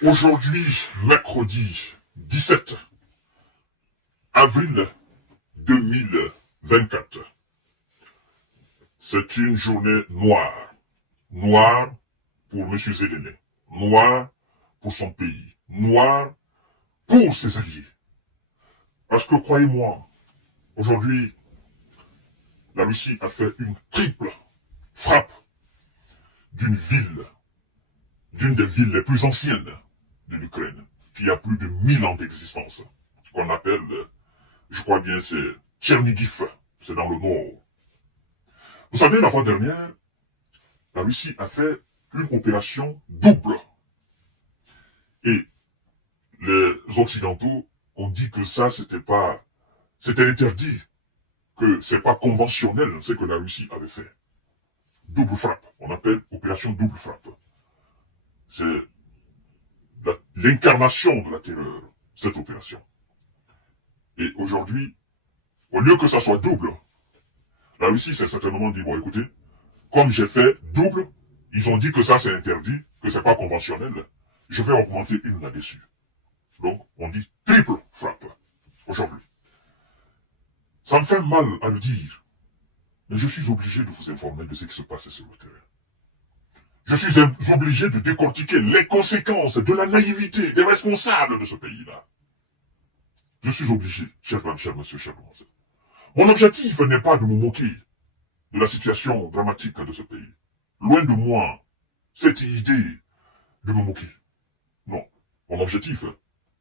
Aujourd'hui, mercredi 17 avril 2024, c'est une journée noire. Noire pour M. Zelensky, noire pour son pays, noire pour ses alliés. Parce que croyez-moi, aujourd'hui, la Russie a fait une triple frappe d'une des villes les plus anciennes de l'Ukraine, qui a plus de 1000 ans d'existence, qu'on appelle, je crois bien, c'est Tchernigiv, c'est dans le nord. Vous savez, la fois dernière, la Russie a fait une opération double. Et les Occidentaux ont dit que ça, c'était interdit, que c'est pas conventionnel, ce que la Russie avait fait. Double frappe, on appelle opération double frappe. C'est l'incarnation de la terreur, cette opération. Et aujourd'hui, au lieu que ça soit double, la Russie s'est certainement dit, bon écoutez, comme j'ai fait double, ils ont dit que ça c'est interdit, que c'est pas conventionnel, je vais augmenter une là-dessus. Donc, on dit triple frappe, aujourd'hui. Ça me fait mal à le dire, mais je suis obligé de vous informer de ce qui se passe sur le terrain. Je suis obligé de décortiquer les conséquences de la naïveté des responsables de ce pays-là. Je suis obligé, cher monsieur, cher mademoiselle. Mon objectif n'est pas de me moquer de la situation dramatique de ce pays. Loin de moi, cette idée de me moquer. Non. Mon objectif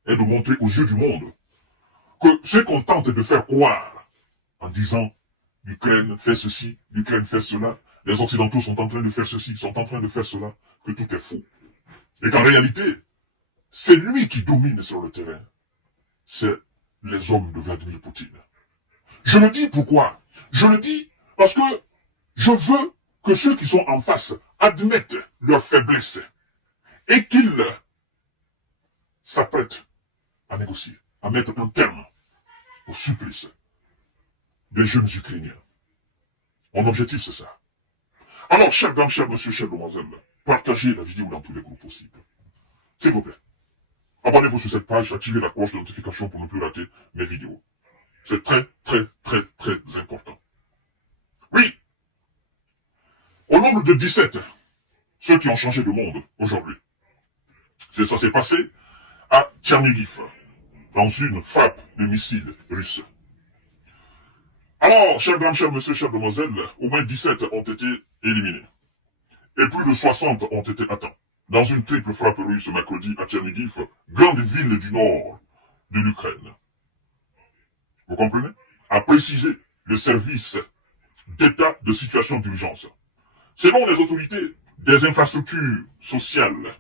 est de montrer aux yeux du monde que ce qu'on tente de faire croire en disant l'Ukraine fait ceci, l'Ukraine fait cela, les Occidentaux sont en train de faire ceci, sont en train de faire cela, que tout est faux. Et qu'en réalité, c'est lui qui domine sur le terrain. C'est les hommes de Vladimir Poutine. Je le dis pourquoi? Je le dis parce que je veux que ceux qui sont en face admettent leur faiblesse et qu'ils s'apprêtent à négocier, à mettre un terme au supplice des jeunes Ukrainiens. Mon objectif, c'est ça. Alors, chers dames, chers monsieur, chers demoiselles, partagez la vidéo dans tous les groupes possibles. S'il vous plaît. Abonnez-vous sur cette page, activez la cloche de notification pour ne plus rater mes vidéos. C'est très, très, très, très important. Oui. Au nombre de 17, ceux qui ont changé de monde aujourd'hui. Ça s'est passé à Tchernigiv, dans une frappe de missiles russes. Alors, chers dames, chers messieurs, chères demoiselles, au moins 17 ont été éliminés. Et plus de 60 ont été atteints. Dans une triple frappe russe mercredi à Tchernigiv, grande ville du nord de l'Ukraine. Vous comprenez? A précisé le service d'état de situation d'urgence. Selon les autorités, des infrastructures sociales,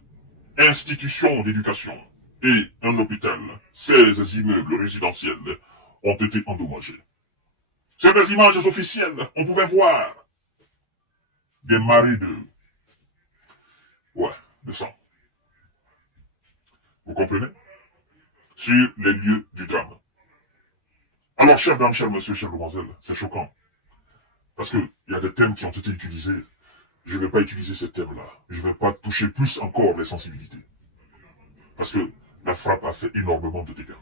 institutions d'éducation et un hôpital, 16 immeubles résidentiels ont été endommagés. C'est des images officielles, on pouvait voir des marées de sang. Vous comprenez? Sur les lieux du drame. Alors, chers dames, chers messieurs, chères demoiselles, c'est choquant. Parce qu'il y a des thèmes qui ont été utilisés. Je ne vais pas utiliser ces thèmes-là. Je ne vais pas toucher plus encore les sensibilités. Parce que la frappe a fait énormément de dégâts.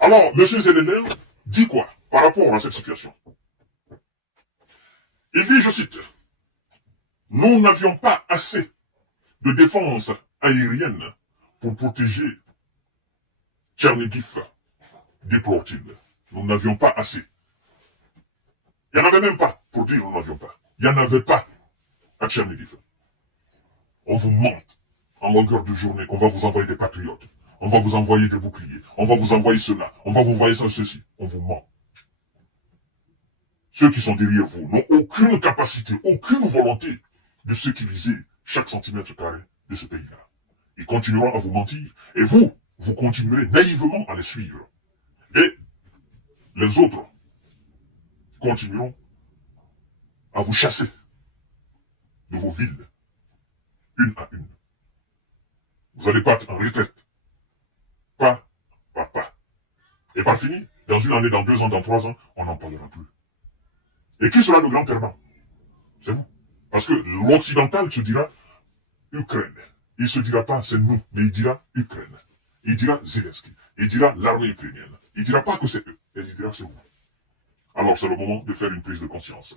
Alors, M. Zelensky dit quoi par rapport à cette situation? Il dit, je cite, « Nous n'avions pas assez de défense aérienne pour protéger Tchernigiv, déplore-t-il. Nous n'avions pas assez. Il n'y en avait même pas, pour dire nous n'avions pas. Il n'y en avait pas à Tchernigiv. On vous ment en longueur de journée qu'on va vous envoyer des patriotes. On va vous envoyer des boucliers. On va vous envoyer cela. On va vous envoyer ça, ceci. On vous ment. Ceux qui sont derrière vous n'ont aucune capacité, aucune volonté de sécuriser chaque centimètre carré de ce pays-là. Ils continueront à vous mentir. Et vous continuerez naïvement à les suivre. Et les autres continueront à vous chasser de vos villes, une à une. Vous allez battre en retraite. Pas par pas. Et par fini, dans une année, dans 2 ans, dans 3 ans, on n'en parlera plus. Et qui sera le grand perdant? C'est vous. Parce que l'occidental se dira Ukraine. il ne se dira pas c'est nous, mais il dira Ukraine. Il dira Zelensky. Il dira l'armée ukrainienne. Il ne dira pas que c'est eux, et il dira c'est vous. Alors c'est le moment de faire une prise de conscience.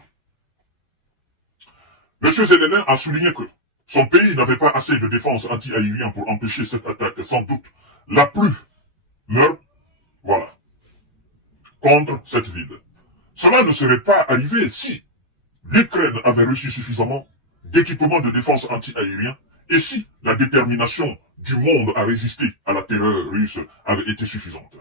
M. Zelensky a souligné que son pays n'avait pas assez de défense anti-aérienne pour empêcher cette attaque, sans doute la plus meurtre, voilà, contre cette ville. Cela ne serait pas arrivé si l'Ukraine avait reçu suffisamment d'équipements de défense anti-aérien et si la détermination du monde à résister à la terreur russe avait été suffisante,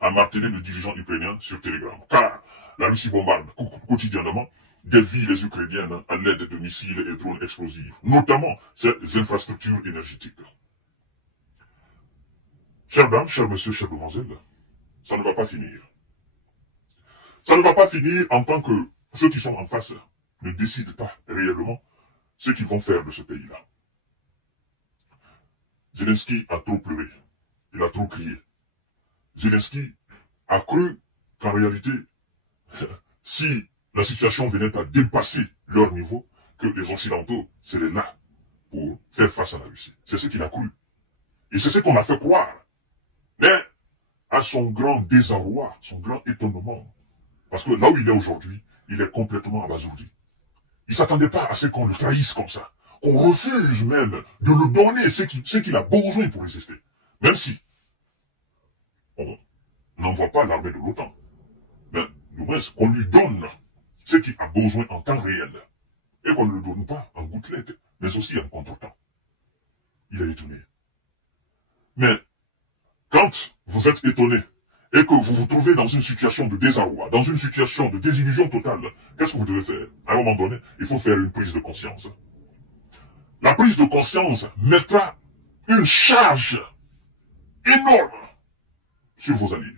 a martelé le dirigeant ukrainien sur Telegram. Car la Russie bombarde quotidiennement des villes ukrainiennes à l'aide de missiles et drones explosifs, notamment ces infrastructures énergétiques. Chers dames, chers messieurs, chers demoiselles, ça ne va pas finir. Ça ne va pas finir en tant que ceux qui sont en face ne décident pas réellement ce qu'ils vont faire de ce pays-là. Zelensky a trop pleuré. Il a trop crié. Zelensky a cru qu'en réalité, si la situation venait à dépasser leur niveau, que les Occidentaux seraient là pour faire face à la Russie. C'est ce qu'il a cru. Et c'est ce qu'on a fait croire. Mais, à son grand désarroi, son grand étonnement, parce que là où il est aujourd'hui, il est complètement abasourdi. Il ne s'attendait pas à ce qu'on le trahisse comme ça. Qu'on refuse même de lui donner ce qu'il a besoin pour résister. Même si on n'envoie pas l'armée de l'OTAN. Mais du moins, qu'on lui donne ce qu'il a besoin en temps réel. Et qu'on ne le donne pas en gouttelette, mais aussi en contre-temps. Il est étonné. Mais quand vous êtes étonné et que vous vous trouvez dans une situation de désarroi, dans une situation de désillusion totale, qu'est-ce que vous devez faire? À un moment donné, il faut faire une prise de conscience. La prise de conscience mettra une charge énorme sur vos alliés.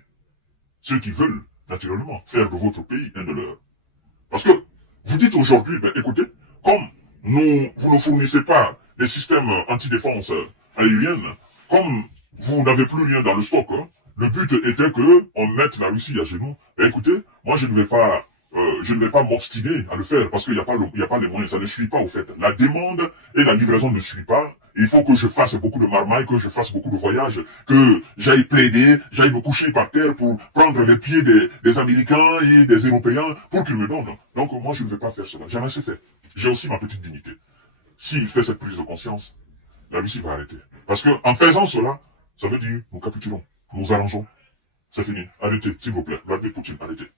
Ceux qui veulent, naturellement, faire de votre pays un de leurs. Parce que vous dites aujourd'hui, ben, écoutez, comme vous ne fournissez pas les systèmes anti-défense aériennes, comme vous n'avez plus rien dans le stock, hein, le but était que on mette la Russie à genoux. Ben, écoutez, moi je ne vais pas m'obstiner à le faire parce qu'il n'y a pas les moyens, ça ne suit pas au fait. La demande et la livraison ne suivent pas. Il faut que je fasse beaucoup de marmailles, que je fasse beaucoup de voyages, que j'aille plaider, j'aille me coucher par terre pour prendre les pieds des Américains et des Européens pour qu'ils me donnent. Donc moi je ne vais pas faire cela. J'ai assez fait. J'ai aussi ma petite dignité. S'il fait cette prise de conscience, la Russie va arrêter. Parce que en faisant cela, ça veut dire nous capitulons, nous arrangeons. C'est fini. Arrêtez, s'il vous plaît. Vladimir Poutine, arrêtez.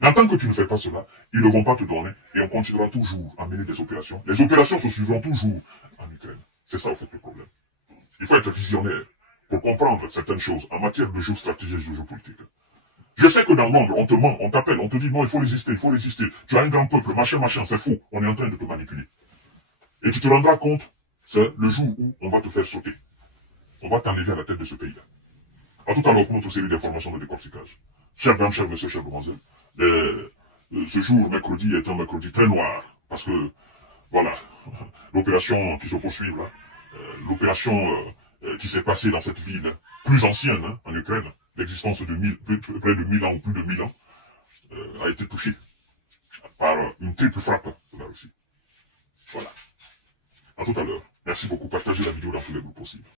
Mais en tant que tu ne fais pas cela, ils ne vont pas te donner et on continuera toujours à mener des opérations. Les opérations se suivront toujours en Ukraine. C'est ça, au fait, le problème. Il faut être visionnaire pour comprendre certaines choses en matière de géostratégie et de géopolitique. Je sais que dans le monde, on te ment, on t'appelle, on te dit non, il faut résister, il faut résister. Tu as un grand peuple, machin, c'est faux. On est en train de te manipuler. Et tu te rendras compte, c'est le jour où on va te faire sauter. On va t'enlever à la tête de ce pays-là. À tout à l'heure pour notre série d'informations de décortiquage. Chers dames, chers messieurs, chers demoiselles, ce jour, mercredi, est un mercredi très noir. Parce que, voilà, l'opération qui se poursuit là, l'opération qui s'est passée dans cette ville plus ancienne, hein, en Ukraine, l'existence de près de 1000 ans ou plus de 1000 ans, a été touchée par une triple frappe de la Russie. Voilà. À tout à l'heure. Merci beaucoup. Partagez la vidéo dans tous les groupes possibles.